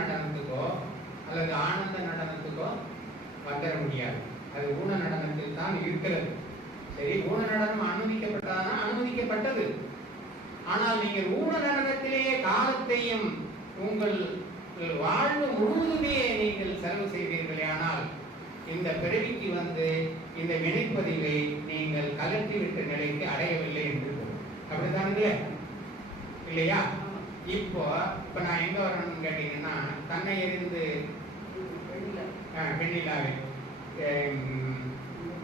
நடனத்துக்கோ அல்லது ஆனந்த நடனத்துக்கோ வந்துட முடியாது. அது ஊன நடனத்தில் தான் இருக்கிறது. சரி, ஊன நடனம் அனுமதிக்கப்பட்டதானா? அனுமதிக்கப்பட்டது. ஆனால் நீங்கள் ஊன நடனத்திலேயே காலத்தையும் உங்கள் வாழ்வு முழுவதுமே நீங்கள் செலவு செய்வீர்களே, ஆனால் இந்த பிறவிக்கு வந்து இந்த வினைப்பதிவை நீங்கள் கலட்டிவிட்ட நிலைக்கு அடையவில்லை என்று பொருள். அப்படித்தானுங்களே, இல்லையா? இப்போ நான் எங்க வரணும்னு கேட்டீங்கன்னா, தன்னை எறிந்து வெண்ணிலாவை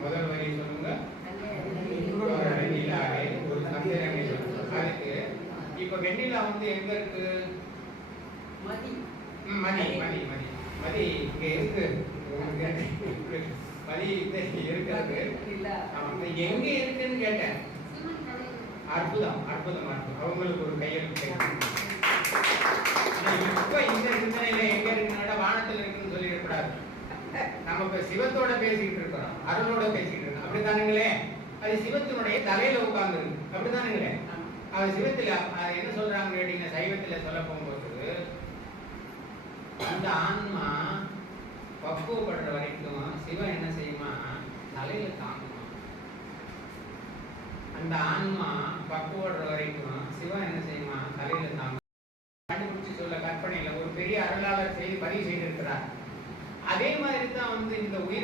முதல் வரி சொல்லுங்க. வெண்ணிலாவை ஒரு சந்திரனை சொல்லுங்க. அதுக்கு இப்ப வெண்ணிலா வந்து எங்க இருக்கு? மதி மதி மதி மதி மதி இங்க இருக்கு. மதி இருக்கிறது. எங்க இருக்குன்னு கேட்டேன். அற்புதம் அற்புதம் அற்புதம். அவங்களுக்கு ஒரு கையெழுத்து. இப்ப இந்த சிந்தனையில எங்க இருக்குன்னா வானத்தில் இருக்குன்னு சொல்லிடக்கூடாது. நம்ம இப்ப சிவத்தோட பேசிக்கிட்டு இருக்கிறோம், அருளோட பேசிக்கிட்டு இருக்கோம். அப்படித்தானுங்களே? அது சிவத்தினுடைய தலையில உட்கார்ந்து இருக்கு. அப்படித்தானுங்களே? அது சிவத்துல அது என்ன சொல்றாங்க கேட்டீங்க, சைவத்துல சொல்ல போகும்போது அந்த ஆன்மா பக்குவப்படுற வரைக்கும் சிவன் என்ன செய்யுமா? தலையில தாங்குமா. அந்த ஆன்மா பக்குவப்படுற வரைக்கும் சிவன் என்ன செய்யுமா? தலையில தாங்குமா. கண்டுபிடிச்சு சொல்ல கற்பனையில ஒரு பெரிய அருளாளர் செய்து பதிவு செய்திருக்கிறார். அதே மாதிரி தான் வந்து இந்த உயிர்